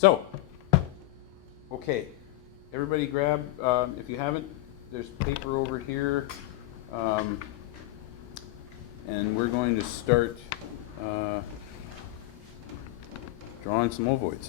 So, okay, everybody grab, if you haven't, there's paper over here, and we're going to start drawing some ovoids.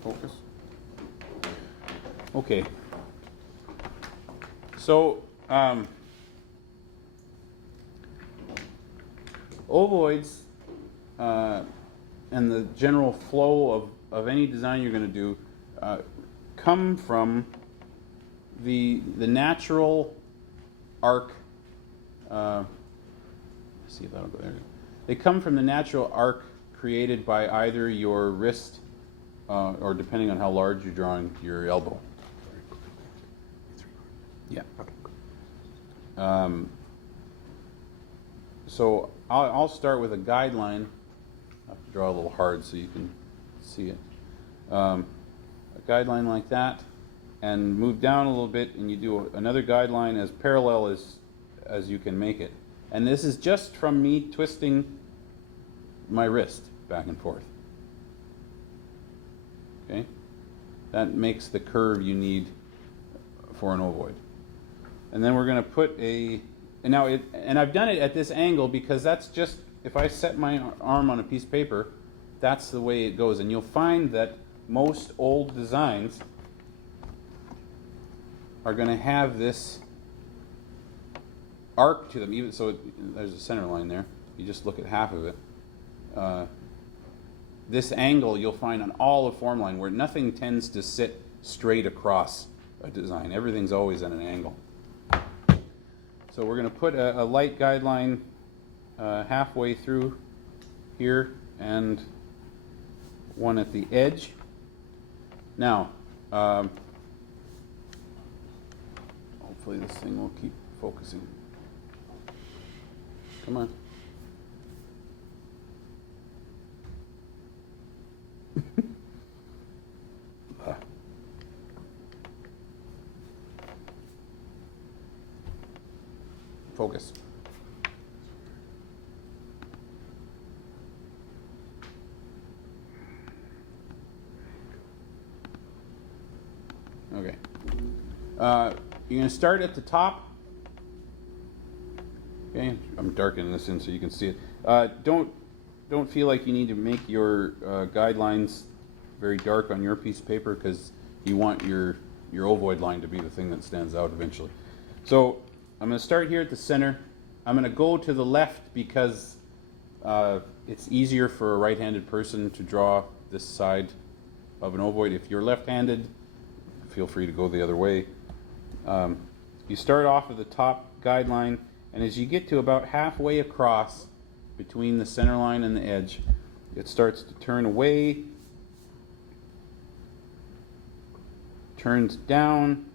Focus. Okay. So, ovoids and the general flow of any design you're going to do come from the natural arc. Let's see if that'll go there. They come from the natural arc created by either your wrist or depending on how large you're drawing, your elbow. Yeah. So I'll start with a guideline. I have to draw a little hard so you can see it. A guideline like that, and move down a little bit, and you do another guideline as parallel as you can make it. And this is just from me twisting my wrist back and forth. Okay, that makes the curve you need for an ovoid. And then we're going to put and I've done it at this angle because that's just, if I set my arm on a piece of paper, that's the way it goes. And you'll find that most old designs are going to have this arc to them. Even so, there's a center line there. You just look at half of it. This angle you'll find on all of Formline, where nothing tends to sit straight across a design. Everything's always at an angle. So we're going to put a light guideline halfway through here and one at the edge. Now, hopefully this thing will keep focusing. Come on. Focus. Okay. You're going to start at the top. Okay, I'm darkening this in so you can see it. Don't feel like you need to make your guidelines very dark on your piece of paper because you want your ovoid line to be the thing that stands out eventually. So I'm going to start here at the center. I'm going to go to the left because it's easier for a right-handed person to draw this side of an ovoid. If you're left-handed, feel free to go the other way. You start off at the top guideline, and as you get to about halfway across between the center line and the edge, it starts to turn away, turns down,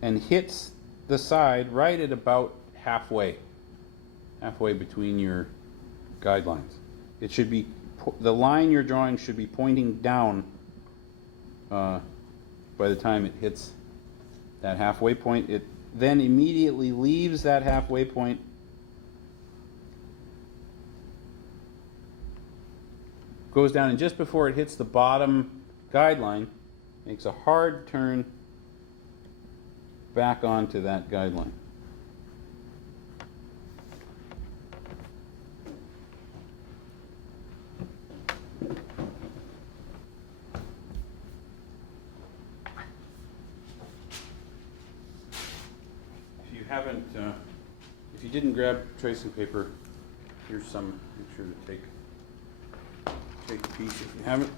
and hits the side right at about halfway between your guidelines. It should be, the line you're drawing should be pointing down by the time it hits that halfway point. It then immediately leaves that halfway point, goes down, and just before it hits the bottom guideline, makes a hard turn back onto that guideline. If you didn't grab tracing paper, here's some. Make sure to take a piece if you haven't.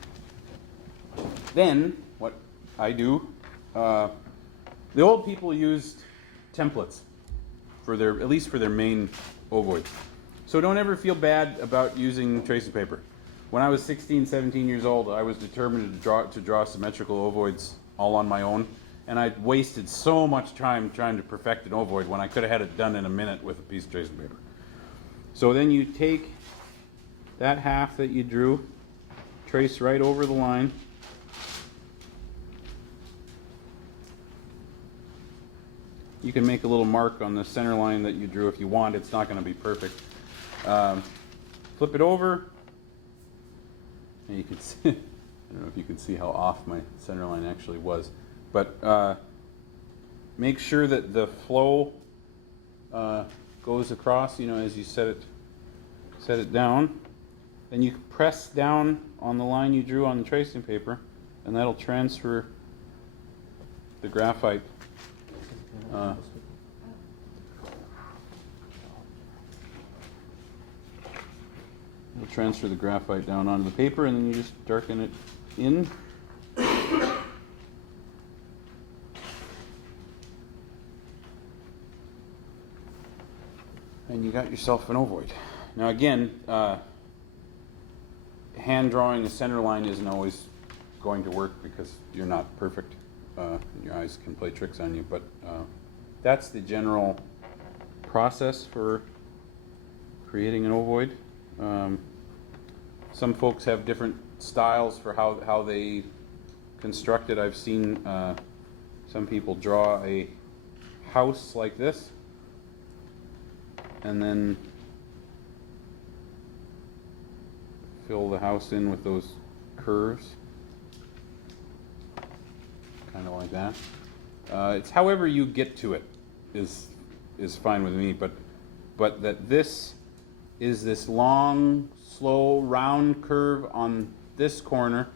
Then what I do, the old people used templates for their, at least for their main ovoid. So don't ever feel bad about using tracing paper. When I was 16, 17 years old, I was determined to draw symmetrical ovoids all on my own. And I wasted so much time trying to perfect an ovoid when I could have had it done in a minute with a piece of tracing paper. So then you take that half that you drew, trace right over the line. You can make a little mark on the center line that you drew if you want. It's not going to be perfect. Flip it over, and you can see, I don't know if you can see how off my center line actually was, but make sure that the flow goes across, you know, as you set it down. Then you press down on the line you drew on the tracing paper, and that'll transfer the graphite. We'll transfer the graphite down onto the paper, and then you just darken it in. And you got yourself an ovoid. Now again, hand drawing a center line isn't always going to work because you're not perfect. Your eyes can play tricks on you, but that's the general process for creating an ovoid. Some folks have different styles for how they construct it. I've seen some people draw a house like this and then fill the house in with those curves, kind of like that. It's however you get to it is fine with me, but that this is this long, slow, round curve on this corner,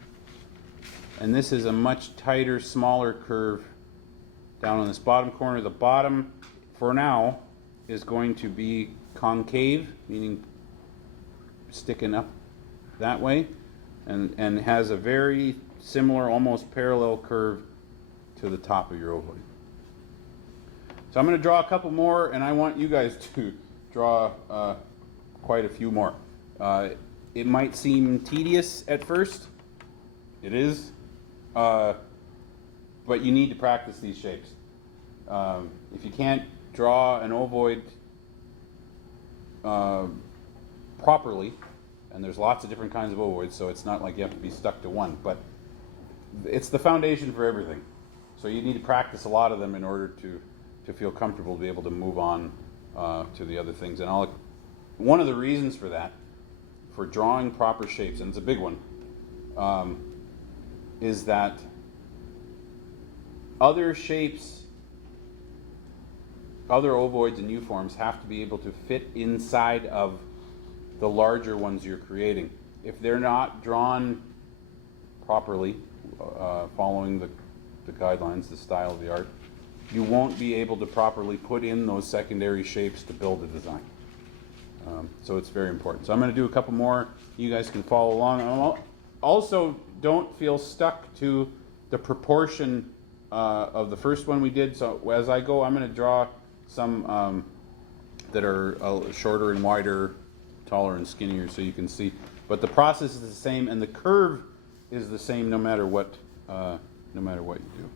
and this is a much tighter, smaller curve down on this bottom corner. The bottom, for now, is going to be concave, meaning sticking up that way, and has a very similar, almost parallel curve to the top of your ovoid. So I'm going to draw a couple more, and I want you guys to draw quite a few more. It might seem tedious at first. It is. But you need to practice these shapes. If you can't draw an ovoid properly, and there's lots of different kinds of ovoids, so it's not like you have to be stuck to one, but it's the foundation for everything. So you need to practice a lot of them in order to feel comfortable to be able to move on to the other things. And one of the reasons for that, for drawing proper shapes, and it's a big one, is that other shapes, other ovoids and U-forms have to be able to fit inside of the larger ones you're creating. If they're not drawn properly, following the guidelines, the style of the art, you won't be able to properly put in those secondary shapes to build a design. So it's very important. So I'm going to do a couple more. You guys can follow along. Also, don't feel stuck to the proportion of the first one we did. So as I go, I'm going to draw some that are shorter and wider, taller and skinnier, so you can see. But the process is the same, and the curve is the same no matter what you do.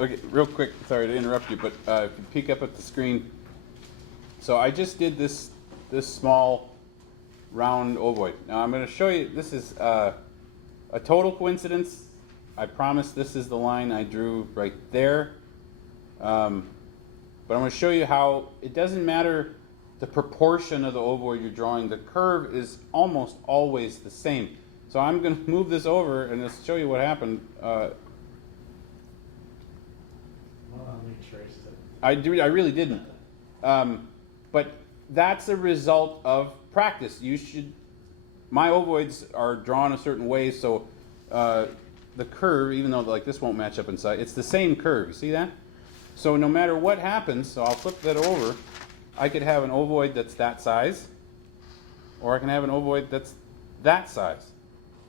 Okay, real quick, sorry to interrupt you, but if you peek up at the screen, so I just did this small round ovoid. Now I'm going to show you, this is a total coincidence. I promise this is the line I drew right there. But I'm going to show you how it doesn't matter the proportion of the ovoid you're drawing. The curve is almost always the same. So I'm going to move this over and just show you what happened. I really didn't. But that's a result of practice. My ovoids are drawn a certain way, so the curve, even though like this won't match up inside, it's the same curve. You see that? So no matter what happens, so I'll flip that over, I could have an ovoid that's that size, or I can have an ovoid that's that size.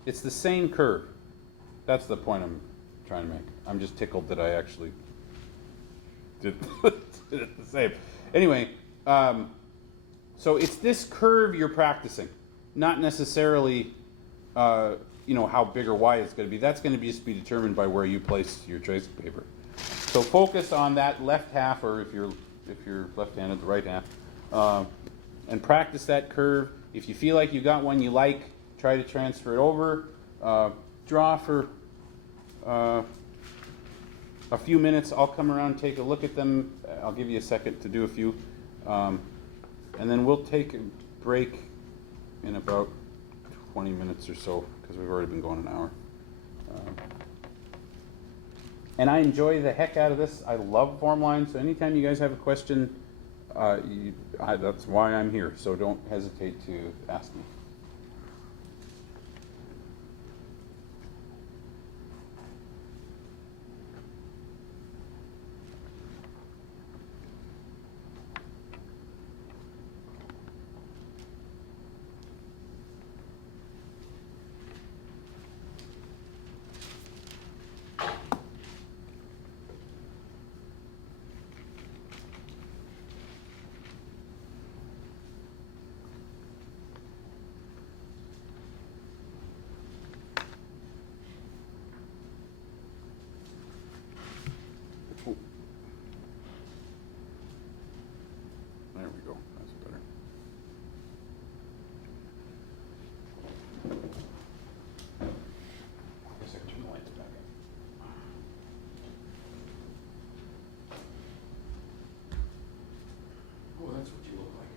It's the same curve. That's the point I'm trying to make. I'm just tickled that I actually did it the same. Anyway, so it's this curve you're practicing, not necessarily how big or wide it's going to be. That's going to just be determined by where you place your tracing paper. So focus on that left half, or if you're left-handed, the right half, and practice that curve. If you feel like you got one you like, try to transfer it over. Draw for a few minutes. I'll come around and take a look at them. I'll give you a second to do a few. And then we'll take a break in about 20 minutes or so, because we've already been going an hour. And I enjoy the heck out of this. I love Formline, so anytime you guys have a question, that's why I'm here, so don't hesitate to ask me. There we go. That's better. I guess I can turn the lights back up. Oh, that's what you look like.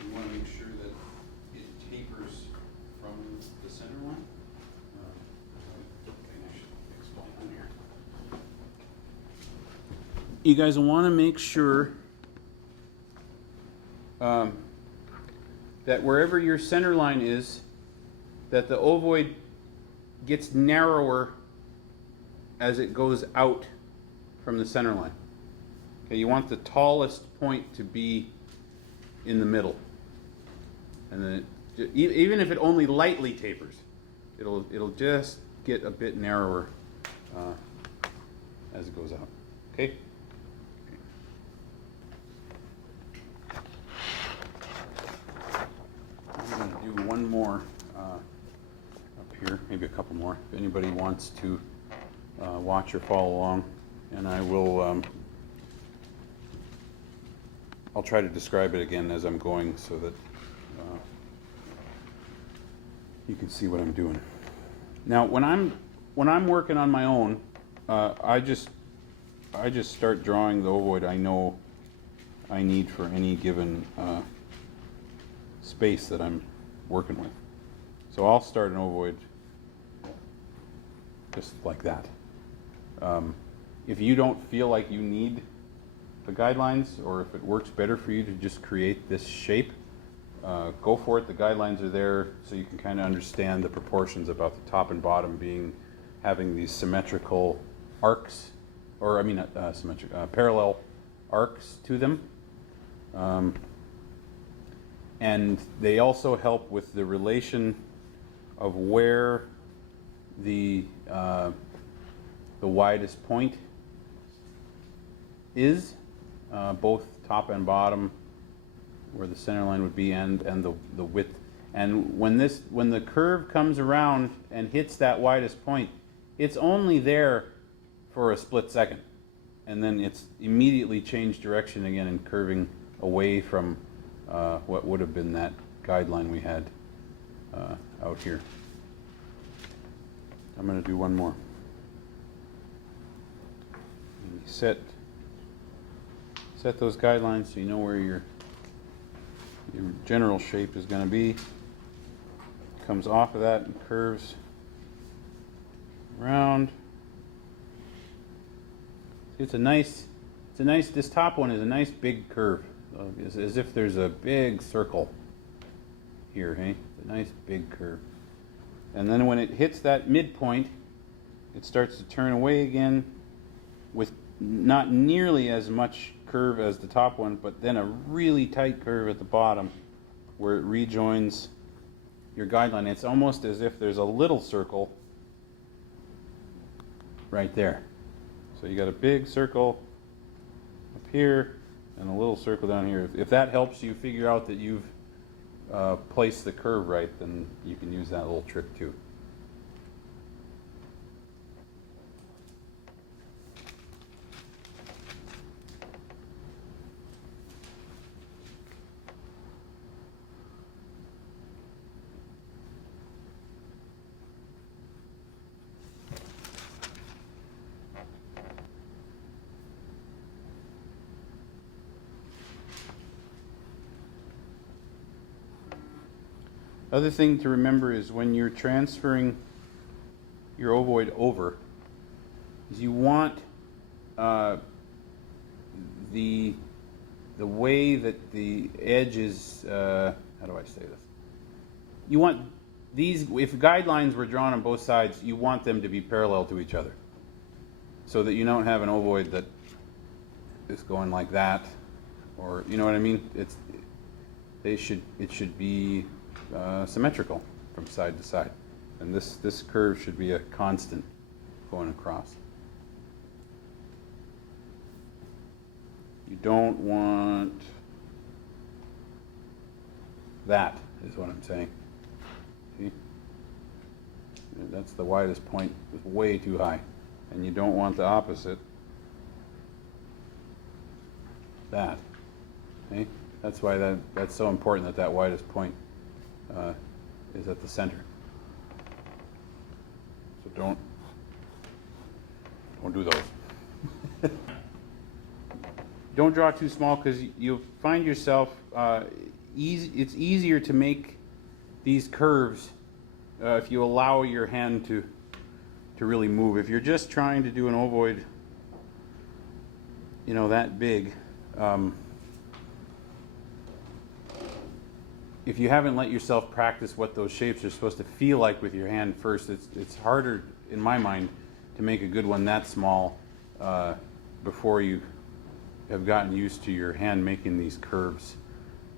You want to make sure that it tapers from the center line. You guys want to make sure that wherever your center line is, that the ovoid gets narrower as it goes out from the center line. Okay, you want the tallest point to be in the middle, and then even if it only lightly tapers, it'll just get a bit narrower as it goes out. Okay. I'm going to do one more up here, maybe a couple more, if anybody wants to watch or follow along, and I will. I'll try to describe it again as I'm going, so that you can see what I'm doing. Now, when I'm working on my own, I just start drawing the ovoid I know I need for any given space that I'm working with. So I'll start an ovoid just like that. If you don't feel like you need the guidelines, or if it works better for you to just create this shape, go for it. The guidelines are there so you can kind of understand the proportions about the top and bottom having these symmetrical arcs, or I mean parallel arcs to them. And they also help with the relation of where the widest point is, both top and bottom, where the center line would be, and the width. And when the curve comes around and hits that widest point, it's only there for a split second. And then it's immediately changed direction again and curving away from what would have been that guideline we had out here. I'm going to do one more. Set those guidelines so you know where your general shape is going to be. Comes off of that and curves around. It's a nice, this top one is a nice big curve, as if there's a big circle here, hey? It's a nice big curve. And then when it hits that midpoint, it starts to turn away again with not nearly as much curve as the top one, but then a really tight curve at the bottom where it rejoins your guideline. It's almost as if there's a little circle right there. So you got a big circle up here and a little circle down here. If that helps you figure out that you've placed the curve right, then you can use that little trick too. Other thing to remember is when you're transferring your ovoid over, is you want the way that the edge is, how do I say this? You want these, if guidelines were drawn on both sides, you want them to be parallel to each other, so that you don't have an ovoid that is going like that, or you know what I mean. It should be symmetrical from side to side, and this curve should be a constant going across. You don't want that, is what I'm saying. See? That's the widest point. It's way too high, and you don't want the opposite. That. Okay? That's why that's so important that widest point is at the center. So don't do those. Don't draw too small, because you'll find yourself it's easier to make these curves if you allow your hand to really move. If you're just trying to do an ovoid, you know, that big, if you haven't let yourself practice what those shapes are supposed to feel like with your hand first, it's harder, in my mind, to make a good one that small before you have gotten used to your hand making these curves.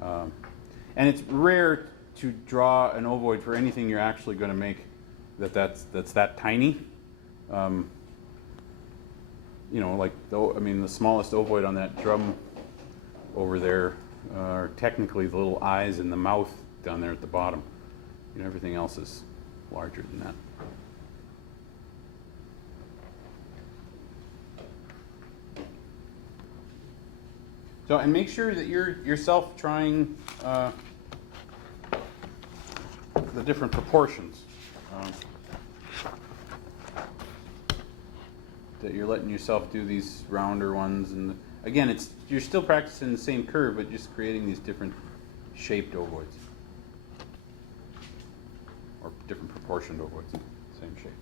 And it's rare to draw an ovoid for anything you're actually going to make that's that tiny. You know, like the smallest ovoid on that drum over there are technically the little eyes and the mouth down there at the bottom. You know, everything else is larger than that. So, and make sure that you're yourself trying the different proportions. That you're letting yourself do these rounder ones, and again, you're still practicing the same curve, but just creating these different shaped ovoids, or different proportioned ovoids, same shape.